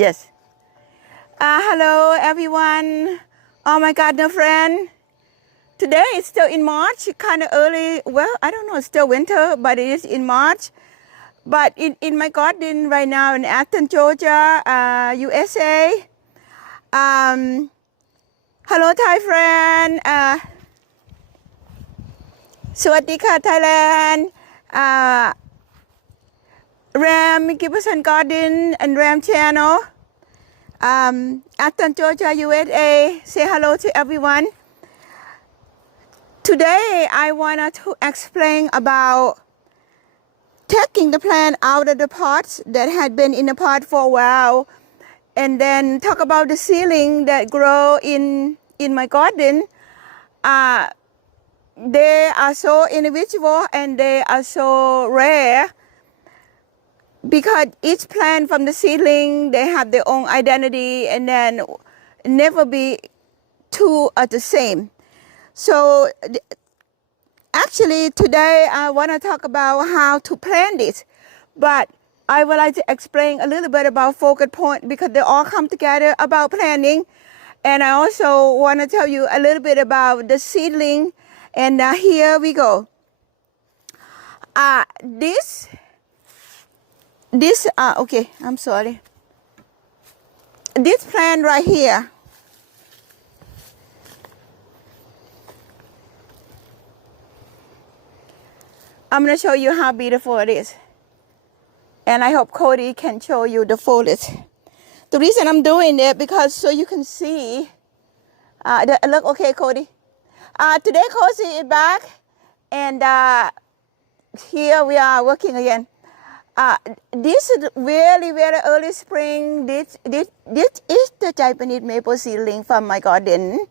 Yes. Hello, everyone. Oh my God, no friend. Today it's still in March, kind of early. Well, I don't know, it's still winter, but it is in March. But in my garden right now in Athens, Georgia, USA. Hello, Thai friend. สวัสดีค่ะ Thailand. Ram Giberson Garden and Ram Channel. Athens, Georgia, USA. Say hello to everyone. Today, I want to explain about taking the plant out of the pots that had been in the pot for a while, and then talk about the seedling that grow in my garden. They are so individual and they are so rare because each plant from the seedling, they have their own identity and then never be two are the same. So actually today I want to talk about how to plant this, but I would like to explain a little bit about focus point because they all come together about planting. And I also want to tell you a little bit about the seedling. And here we go. Okay, I'm sorry. This plant right here, I'm going to show you how beautiful it is. And I hope Cody can show you the foliage. The reason I'm doing it because so you can see. Look, okay, Cody. Today Cozy is back, and here we are working again. This is very, very early spring. This is the Japanese maple seedling from my garden.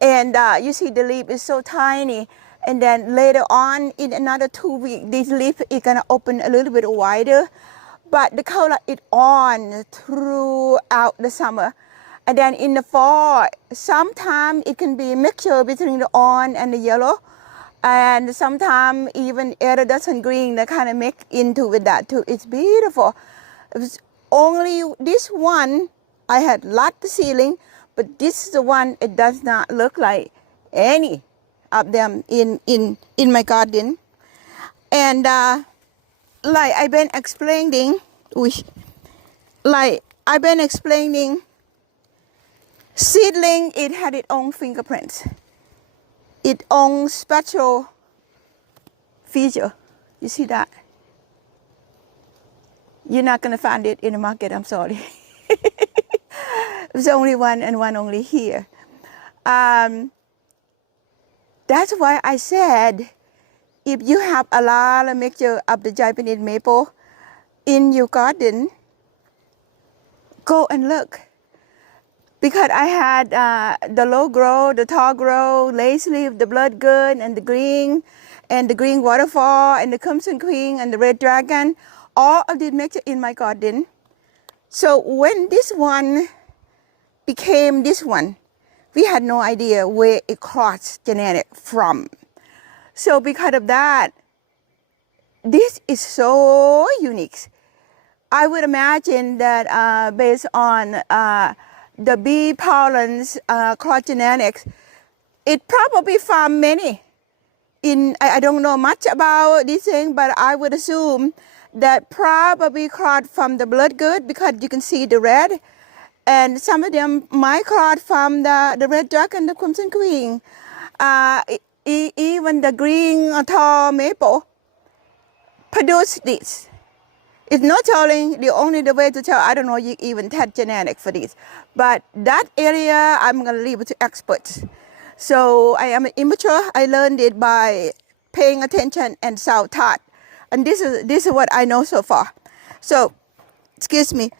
And you see the leaf is so tiny. And then later on, in another 2 weeks, this leaf is going to open a little bit wider. But the color is on throughout the summer. And then in the fall, sometimes it can be a mixture between the orange and the yellow. And sometimes even iridescent green, they kind of mix into with that too. It's beautiful. It was only this one, I had lots of seedling, but this is the one, it does not look like any of them in my garden. And like I've been explaining, seedling, it had its own fingerprints, its own special feature. You see that? You're not going to find it in the market, I'm sorry. There's only one and one only here. That's why I said, if you have a lot of mixture of the Japanese maple in your garden, go and look. Because I had the low grow, the tall grow, lace leaf, the blood good, and the green waterfall, and the crimson queen, and the red dragon, all of these mixed in my garden. So when this one became this one, we had no idea where it crossed genetic from. So because of that, this is so unique. I would imagine that based on the bee pollen's cross genetics, it probably found many. I don't know much about this thing, but I would assume that probably crossed from the blood good because you can see the red. And some of them might cross from the red dragon, the crimson queen. Even the green tall maple produce this. It's not telling, the way to tell, I don't know, you even test genetic for this. But that area, I'm going to leave it to experts. So I am an immature. I learned it by paying attention and self-taught. And this is what I know so far. So, excuse me.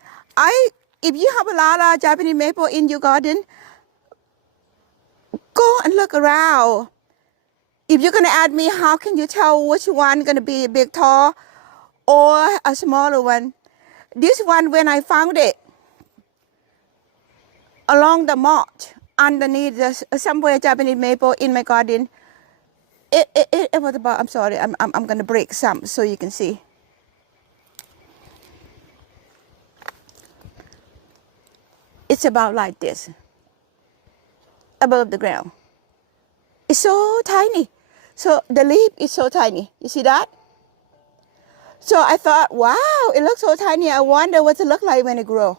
If you have a lot of Japanese maple in your garden, go and look around. If you're going to ask me, how can you tell which one going to be a big, tall, or a smaller one? This one, when I found it along the mulch underneath somewhere Japanese maple in my garden, it was about, I'm sorry, I'm going to break some so you can see. It's about like this, above the ground. It's so tiny. So the leaf is so tiny. You see that? So I thought, wow, it looks so tiny. I wonder what it look like when it grow.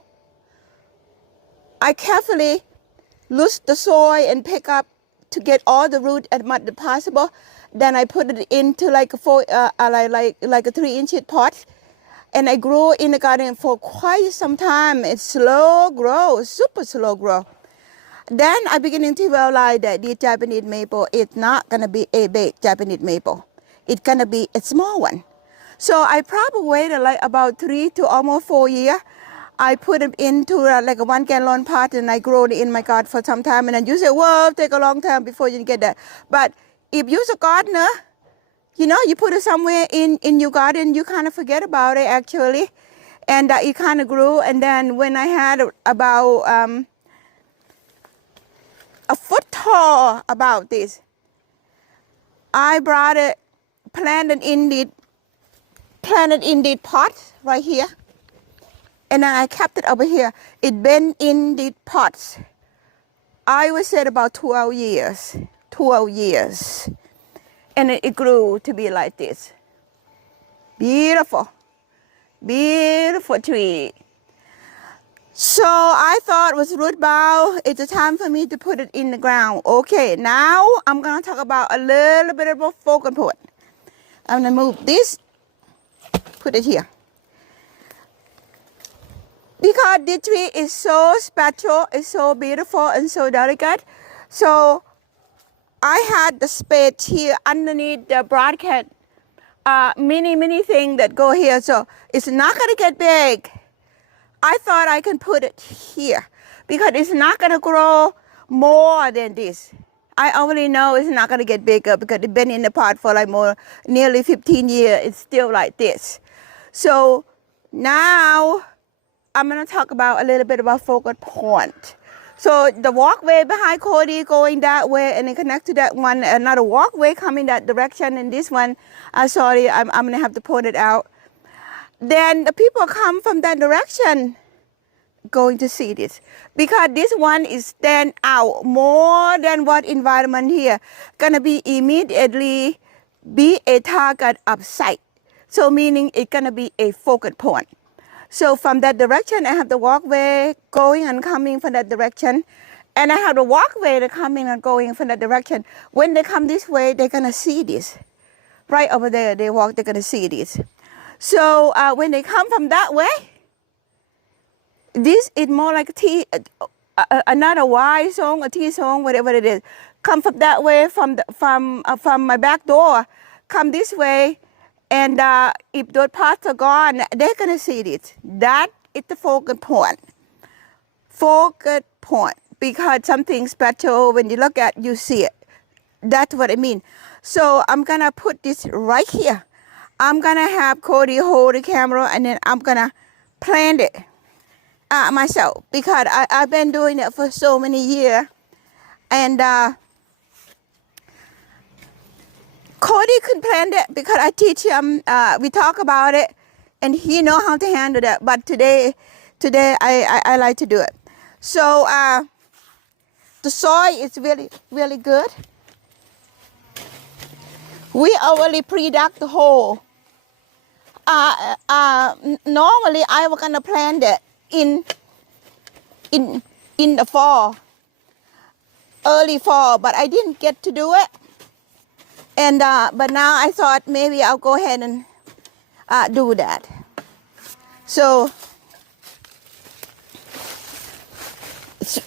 I carefully loose the soil and pick up to get all the root as much as possible. Then I put it into like a 3-inch pot, and I grew in the garden for quite some time. It's slow grow, super slow grow. Then I beginning to realize that the Japanese maple is not gonna be a big Japanese maple. It's gonna be a small one. So I probably waited like about 3 to almost 4 years. I put it into like a 1-gallon pot, and I grow it in my garden for some time. And then you say, well, take a long time before you get that. But if you're a gardener, you know, you put it somewhere in your garden, you kind of forget about it actually. And it kind of grew. And then when I had about a foot tall about this, I brought it, planted in the pot right here. And then I kept it over here. It been in the pots, I would say about 12 years. 12 years. And it grew to be like this. Beautiful. Beautiful tree. So I thought it was root ball. It's a time for me to put it in the ground. Okay, now I'm going to talk about a little bit of a focal point. I'm going to move this, put it here. Because this tree is so special, it's so beautiful and so delicate. So I had the space here underneath the broadcast, many things that go here. So it's not going to get big. I thought I can put it here because it's not going to grow more than this. I already know it's not going to get bigger because it's been in the pot for like nearly 15 years. It's still like this. So now I'm going to talk about a little bit about focal point. So the walkway behind Cody going that way, and then connect to that one, another walkway coming that direction, and this one, sorry, I'm going to have to point it out. Then the people come from that direction going to see this. Because this one is stand out more than what environment here. Gonna be immediately be a target of sight. So meaning it's gonna be a focal point. So from that direction, I have the walkway going and coming from that direction. And I have the walkway that coming and going from that direction. When they come this way, they're gonna see this. Right over there, they walk, they're gonna see this. So when they come from that way, this is more like a T, another Y zone, a T zone, whatever it is. Come from that way, from my back door, come this way, and if those parts are gone, they're gonna see this. That is the focal point. Focal point, because something special when you look at, you see it. That's what I mean. So I'm gonna put this right here. I'm gonna have Cody hold the camera, and then I'm gonna plant it myself, because I've been doing it for so many years. And Cody could plant it because I teach him, we talk about it, and he know how to handle that. But today I like to do it. So the soil is really good. We already pre-dug the hole. Normally I was gonna plant it in the fall, early fall, but I didn't get to do it. And but now I thought maybe I'll go ahead and do that. So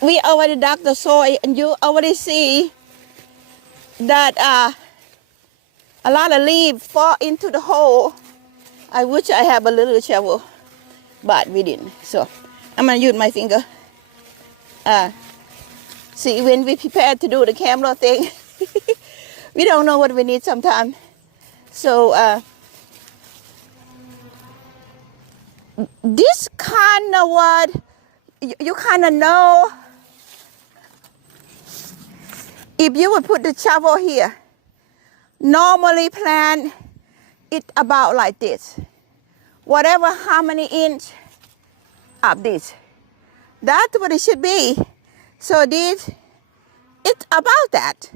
we already dug the soil, and you already see that a lot of leaves fall into the hole. I wish I have a little shovel, but we didn't. So I'm gonna use my finger. See, when we prepare to do the camera thing, we don't know what we need sometimes. So this kind of what you kind of know. If you would put the shovel here, normally plant it about like this. Whatever how many inch of this. That's what it should be. So it's about that.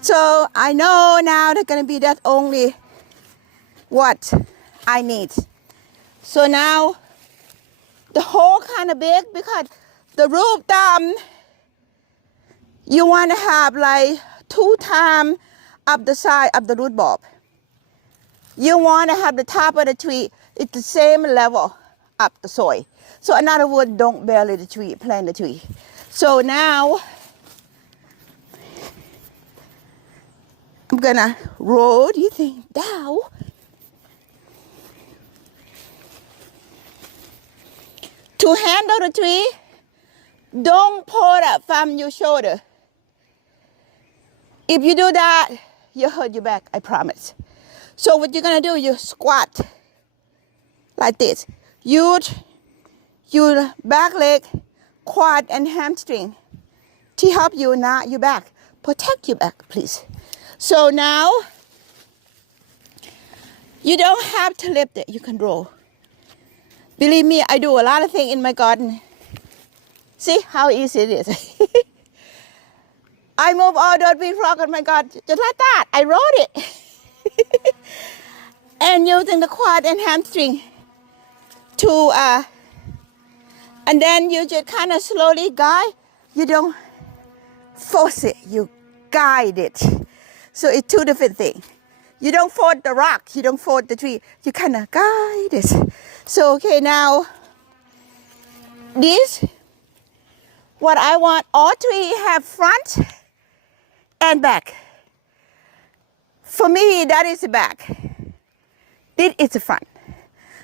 So I know now they're gonna be that only what I need. So now the hole kind of big because the roof down, you want to have like 2 times up the side of the root bulb. You want to have the top of the tree, it's the same level up the soil. So in other words, don't bury the tree, plant the tree. So now I'm gonna roll this thing down. To handle the tree, don't pull it up from your shoulder. If you do that, you hurt your back, I promise. So what you're gonna do, you squat like this. Use your back leg, quad, and hamstring to help you, not your back. Protect your back, please. So now, you don't have to lift it, you can roll. Believe me, I do a lot of things in my garden. See how easy it is. I move all those big rocks on my garden just like that. I rolled it. And using the quad and hamstring to, and then you just kind of slowly guide. You don't force it, you guide it. So it's 2 different things. You don't force the rock, you don't force the tree. You kind of guide it. So, okay, now, this, what I want, all 3 have front and back. For me, that is the back. This is the front.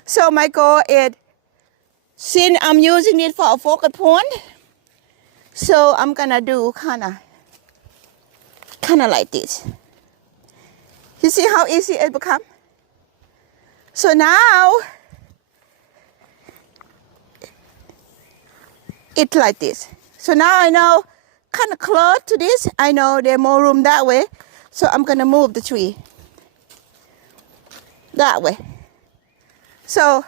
So my goal is, since I'm using it for a focal point, so I'm gonna do kind of like this. You see how easy it becomes? So now, it's like this. So now I know, kind of close to this, I know there's more room that way. So I'm gonna move the tree that way. So,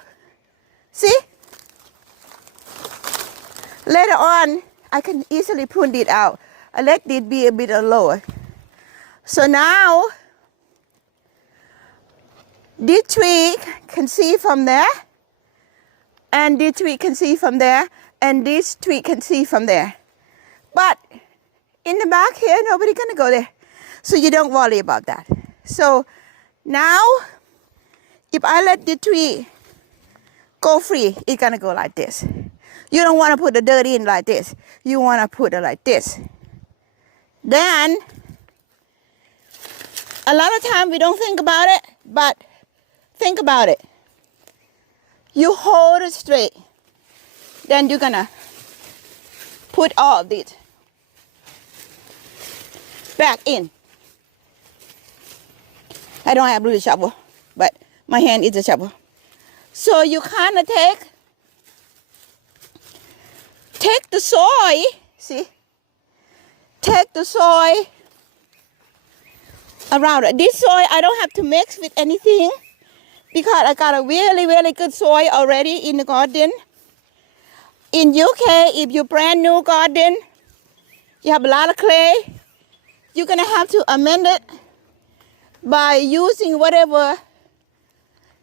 see? Later on, I can easily prune it out. I let it be a bit lower. So now, this tree can see from there, and this tree can see from there, and this tree can see from there. But in the back here, nobody's gonna go there. So you don't worry about that. So now, if I let the tree go free, it's gonna go like this. You don't wanna put the dirt in like this. You wanna put it like this. Then, a lot of time we don't think about it, but think about it. You hold it straight. Then you're gonna put all of this back in. I don't have a really shovel, but my hand is a shovel. So you kind of take the soil, see? Take the soil around it. This soil I don't have to mix with anything because I got a really, really good soil already in the garden. In UK, if you brand new garden, you have a lot of clay, you're gonna have to amend it by using whatever.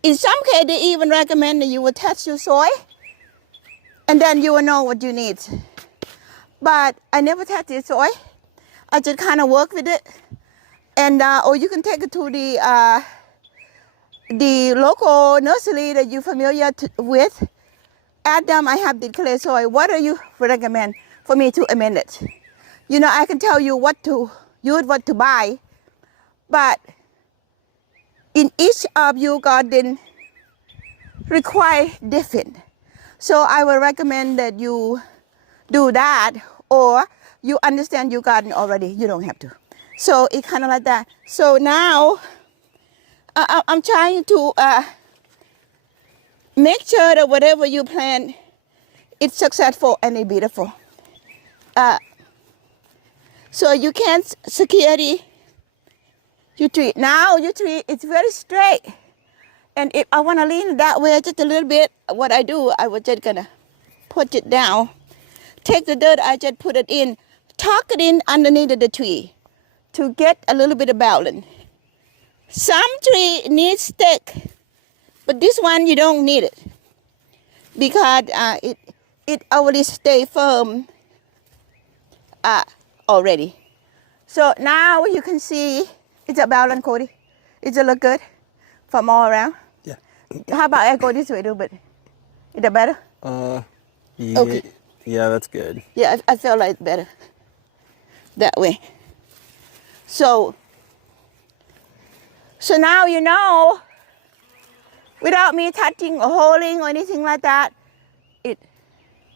In some cases, they even recommend that you will test your soil, and then you will know what you need. But I never tested soil. I just kind of work with it, and or you can take it to the local nursery that you're familiar with. Ask them, I have the clay soil. What do you recommend for me to amend it? You know, I can tell you what to use, what to buy, but in each of your garden require different. So I will recommend that you do that, or you understand your garden already. You don't have to. So it's kind of like that. So now I'm trying to make sure that whatever you plant, it's successful and it's beautiful. So you can security your tree. Now your tree is very straight. And if I want to lean that way just a little bit, what I do, I was just gonna put it down. Take the dirt, I just put it in. Tuck it in underneath the tree to get a little bit of balance. Some tree needs stick, but this one you don't need it because it already stay firm already. So now you can see it's a balance, Cody. Does it look good from all around? Yeah. How about I go this way a little bit? Is that better? Yeah, Okay. yeah, that's good. Yeah, I feel like better that way. So now you know, without me touching or holding or anything like that, it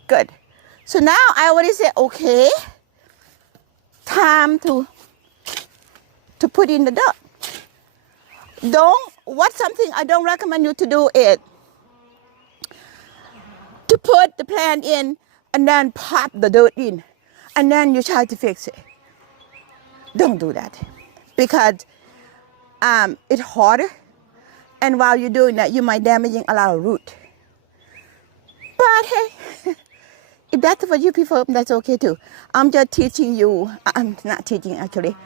good. So now I already said, okay, time to put in the dirt. What's something I don't recommend you to do is to put the plant in and then pop the dirt in and then you try to fix it. Don't do that because it's harder, and while you're doing that, you might damaging a lot of root. But hey, if that's what you prefer, that's okay too. I'm just teaching you. I'm not teaching actually.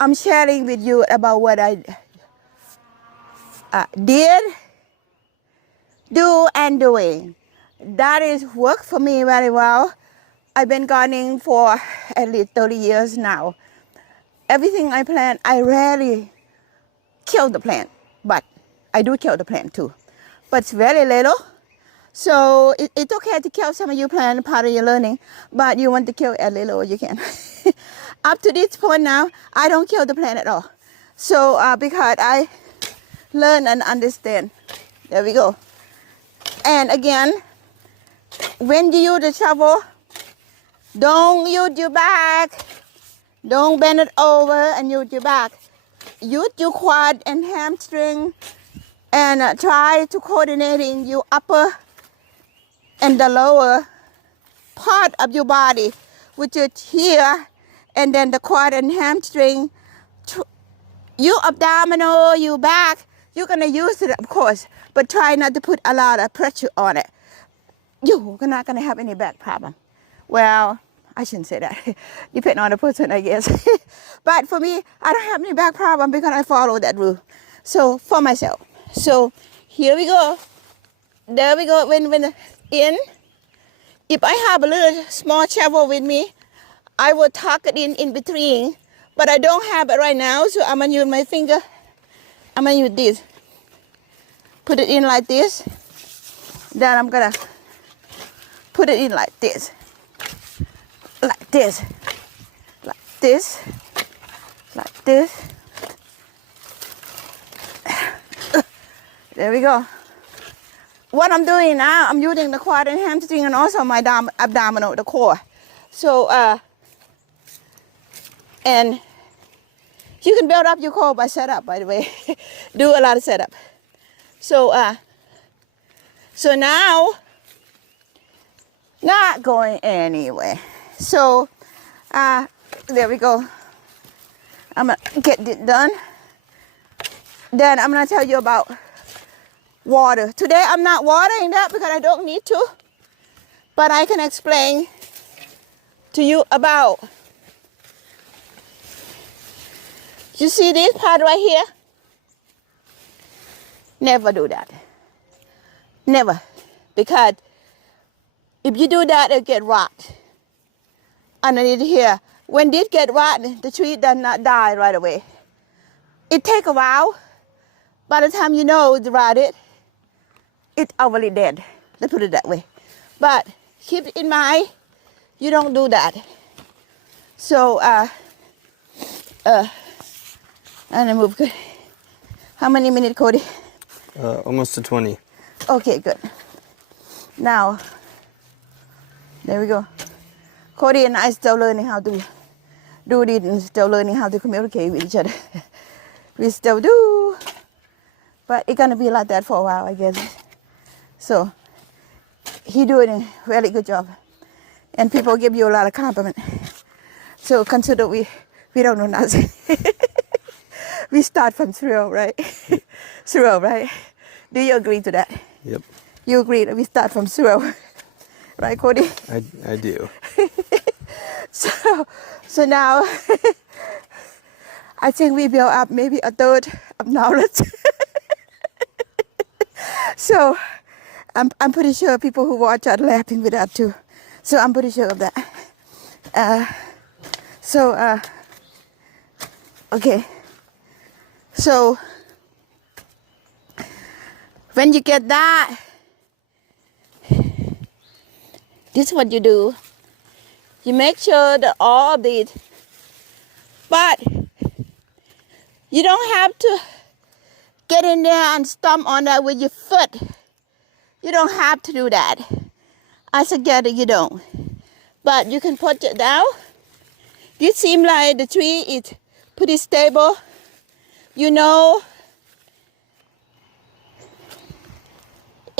I'm sharing with you about what I did, do, and doing. That is work for me very well. I've been gardening for at least 30 years now. Everything I plant, I rarely kill the plant, but I do kill the plant too. But it's very little. So it's okay to kill some of your plant, part of your learning, but you want to kill as little as you can. Up to this point now, I don't kill the plant at all. So because I learn and understand. There we go. And again, when you use the shovel, don't use your back. Don't bend it over and use your back. Use your quad and hamstring and try to coordinating your upper and the lower part of your body, which is here, and then the quad and hamstring. Your abdominal, your back, you're gonna use it, of course, but try not to put a lot of pressure on it. You're not gonna have any back problem. Well, I shouldn't say that. Depending on the person, I guess. But for me, I don't have any back problem because I follow that rule. So for myself. So here we go. There we go. When in, if I have a little small shovel with me, I will tuck it in between. But I don't have it right now, so I'm gonna use my finger. I'm gonna use this. Put it in like this. Then I'm gonna put it in like this. Like this, like this, like this. There we go. What I'm doing now, I'm using the quad and hamstring and also my abdominal, the core. So, and you can build up your core by setup, by the way. Do a lot of setup. So now, not going anywhere. So, there we go. I'm gonna get it done. Then I'm gonna tell you about water. Today I'm not watering that because I don't need to, but I can explain to you about. You see this part right here? Never do that. Never, because if you do that, it'll get rot underneath here. When this get rotten, the tree does not die right away. It take a while. By the time you know it's rotted, it's already dead. Let's put it that way. But keep in mind, you don't do that. So, and I move good. How many minutes, Cody? Almost to 20. Okay, good. Now, there we go. Cody and I still learning how to do this and still learning how to communicate with each other. We still do. But it's gonna be like that for a while, I guess. So, he doing a really good job. And people give you a lot of compliment. So consider we don't know nothing. We start from zero, right? Zero, right? Do you agree to that? Yep. You agree that we start from zero, Right, Cody? I do. So now I think we built up maybe a third of knowledge. So I'm pretty sure people who watch are laughing with that too. So I'm pretty sure of that. Okay. So when you get that, this is what you do. You make sure that all of these, but you don't have to get in there and stomp on that with your foot. You don't have to do that. I suggest that you don't. But you can put it down. This seems like the tree is pretty stable. You know,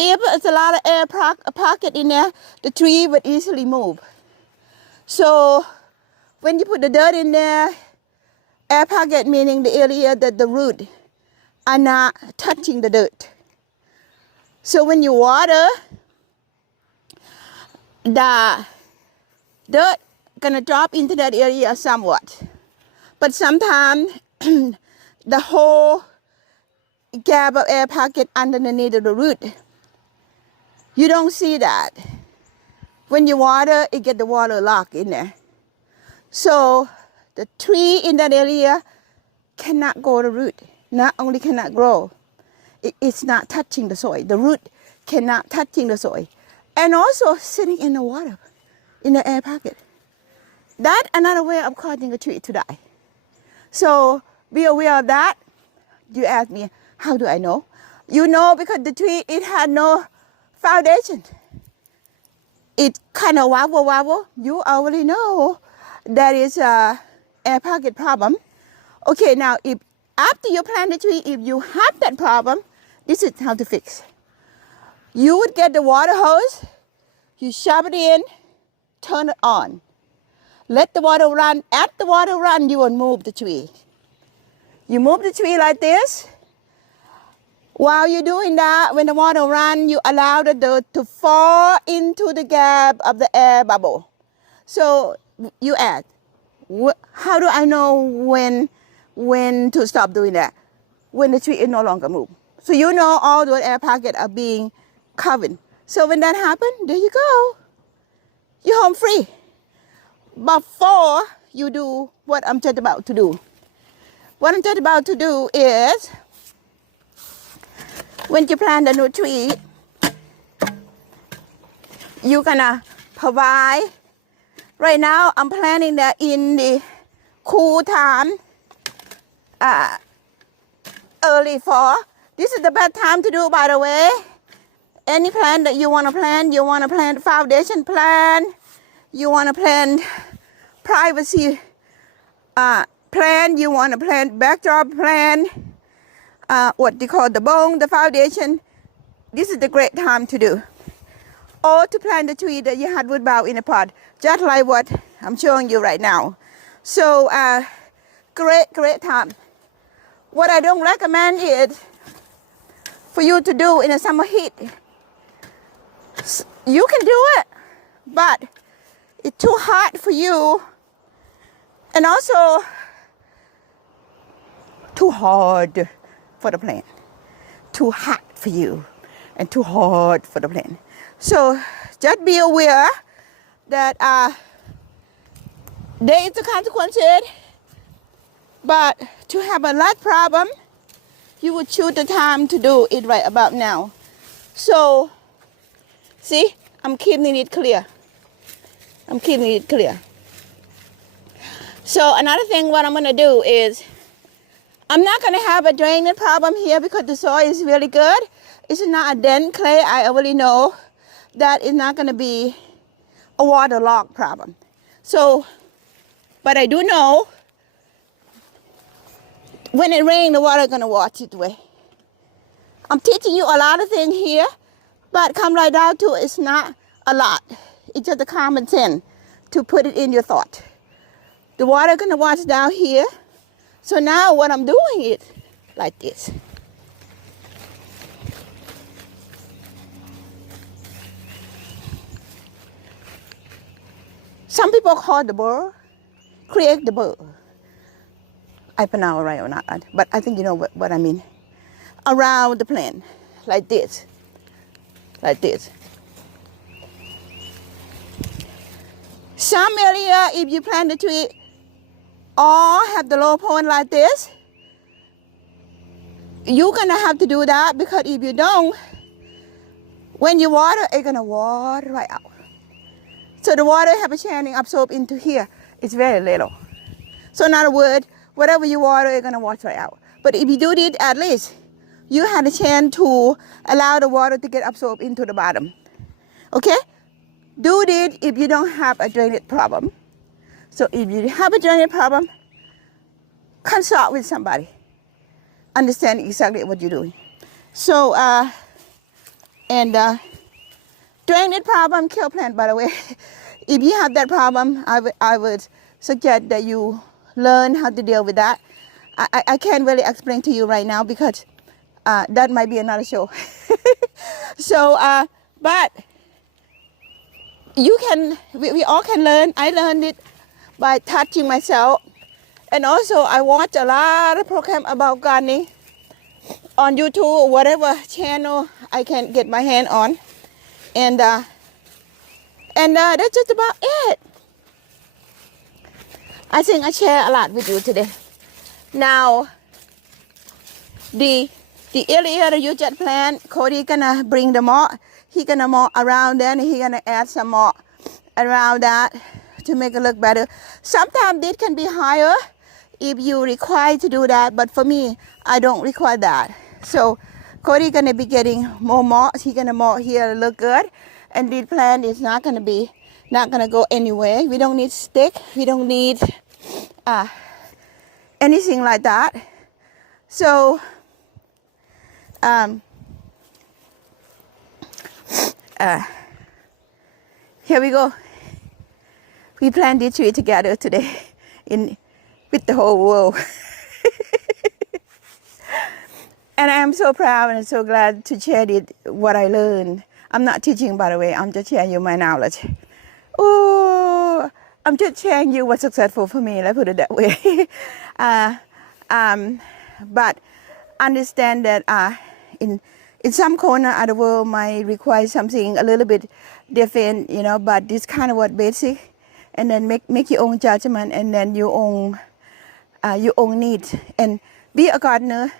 if there's a lot of air pocket in there, the tree would easily move. So when you put the dirt in there, air pocket meaning the area that the root are not touching the dirt. So when you water, the dirt gonna drop into that area somewhat. But sometimes the whole gap of air pocket underneath of the root, you don't see that. When you water, it get the water locked in there. So the tree in that area cannot go to root. Not only cannot grow, it's not touching the soil. The root cannot touching the soil. And also sitting in the water, in the air pocket. That's another way of causing a tree to die. So be aware of that. You ask me, how do I know? You know because the tree, it had no foundation. It kind of wobble. You already know that is a air pocket problem. Okay, now if after you plant the tree, if you have that problem, this is how to fix. You would get the water hose, you shove it in, turn it on. Let the water run. At the water run, you will move the tree. You move the tree like this. While you're doing that, when the water runs, you allow the dirt to fall into the gap of the air bubble. So you ask, how do I know when to stop doing that? When the tree is no longer moved. So you know all those air pockets are being covered. So when that happens, there you go. You're home free. Before you do what I'm just about to do. What I'm just about to do is, when you plant a new tree, you're gonna provide. Right now, I'm planting that in the cool time, early fall. This is the best time to do, by the way. Any plant that you want to plant foundation plant, you want to plant privacy plant, you want to plant backdrop plant, what they call the bone, the foundation. This is the great time to do. Or to plant the tree that you had wood bow in a pot, just like what I'm showing you right now. So great time. What I don't recommend is for you to do in the summer heat. You can do it, but it's too hot for you, and also too hard for the plant. Too hot for you, and too hard for the plant. So just be aware that there is the consequences, but to have a less problem, you would choose the time to do it right about now. So, see, I'm keeping it clear. So another thing what I'm gonna do is, I'm not gonna have a draining problem here because the soil is really good. It's not a dense clay. I already know that it's not gonna be a waterlogged problem. So, but I do know when it rains, the water is gonna wash it away. I'm teaching you a lot of things here, but come right down to it, it's not a lot. It's just a common sense to put it in your thought. The water is gonna wash down here. So now what I'm doing is like this. Some people call the burr, create the burr. I pronounce right or not, but I think you know what I mean. Around the plant, like this, like this. Some area, if you plant the tree, or have the low point like this, you're gonna have to do that, because if you don't, when you water, it's gonna water right out. So the water have a chance to absorb into here. It's very little. So in other words, whatever you water, it's gonna wash right out. But if you do this, at least you had a chance to allow the water to get absorbed into the bottom. Okay? Do this if you don't have a drainage problem. So if you have a drainage problem, consult with somebody. Understand exactly what you're doing. So, drainage problem kill plant, by the way. If you have that problem, I would suggest that you learn how to deal with that. I can't really explain to you right now, because that might be another show. So, but you can, we all can learn. I learned it by touching myself. And also I watch a lot of programs about gardening on YouTube or whatever channel I can get my hand on. And that's just about it. I think I share a lot with you today. Now, the area that you just plant, Cody gonna bring the moss. He gonna moss around there, and he gonna add some moss around that to make it look better. Sometimes it can be higher if you require to do that, but for me, I don't require that. So Cody gonna be getting more moss. He gonna moss here look good, and this plant is not gonna go anywhere. We don't need stick. We don't need anything like that. So here we go. We planted this tree together today with the whole world. And I am so proud and so glad to share what I learned. I'm not teaching, by the way. I'm just sharing you my knowledge. Oh, I'm just sharing you what's successful for me. Let's put it that way. But understand that in some corner of the world might require something a little bit different, you know. But this kind of what basic. And then make your own judgment, and then your own needs. And be a gardener.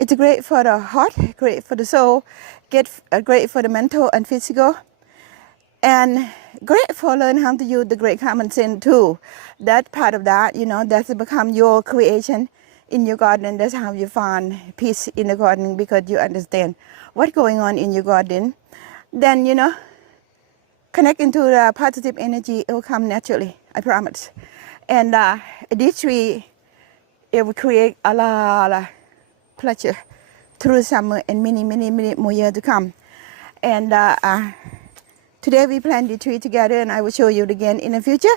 It's great for the heart, great for the soul, great for the mental and physical, and great for learning how to use the great common sense too. That part of that, you know, that's become your creation in your garden. That's how you find peace in the garden, because you understand what's going on in your garden. Then, you know, connect into the positive energy. It will come naturally, I promise. And this tree, it will create a lot of pleasure through summer and many more years to come. And today we plant the tree together, and I will show you again in the future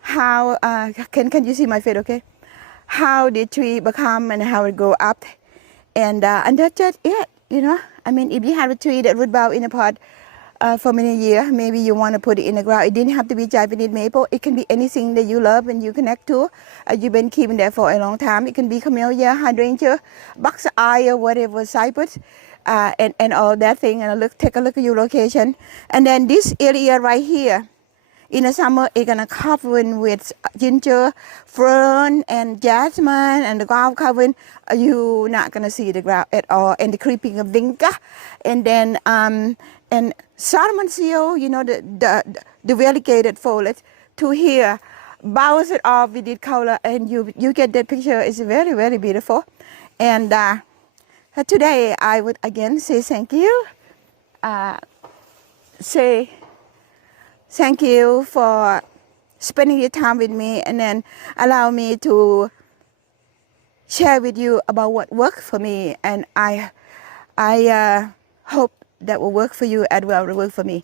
how, can you see my face, okay? How the tree become and how it grow up. And that's just it, you know. I mean, if you have a tree that would bow in a pot for many years, maybe you want to put it in the ground. It didn't have to be Japanese maple. It can be anything that you love and you connect to. You've been keeping there for a long time. It can be camellia, hydrangea, box eye, or whatever, cypress, and all that thing. And take a look at your location. And then this area right here, in the summer, it's gonna cover with ginger, fern, and jasmine, and the ground covering. You're not gonna see the ground at all. And the creeping of vinca, and then and Solomon seal, you know, the variegated foliage to here, bounce it off with this color, and you get that picture. It's very beautiful. And today I would again say thank you. Say thank you for spending your time with me, and then allow me to share with you about what worked for me. And I hope that will work for you as well, will work for me.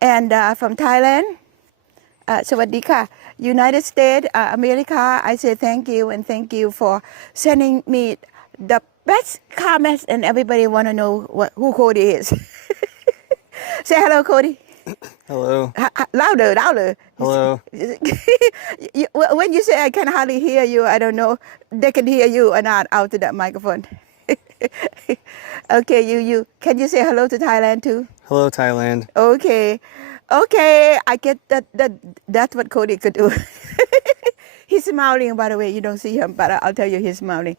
And from Thailand, สวัสดีค่ะ United States, America, I say thank you, and thank you for sending me the best comments, and everybody want to know who Cody is. Say hello, Cody. Hello. Louder, louder. Hello. When you say I can hardly hear you, I don't know. They can hear you or not out to that microphone. Okay, you. Can you say hello to Thailand too? Hello, Thailand. Okay. I get that's what Cody could do. He's smiling, by the way. You don't see him, but I'll tell you he's smiling.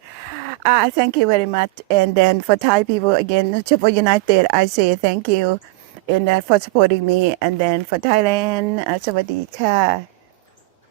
Thank you very much. And then for Thai people, again, for United, I say thank you and for supporting me. And then for Thailand, สวัสดีค่ะ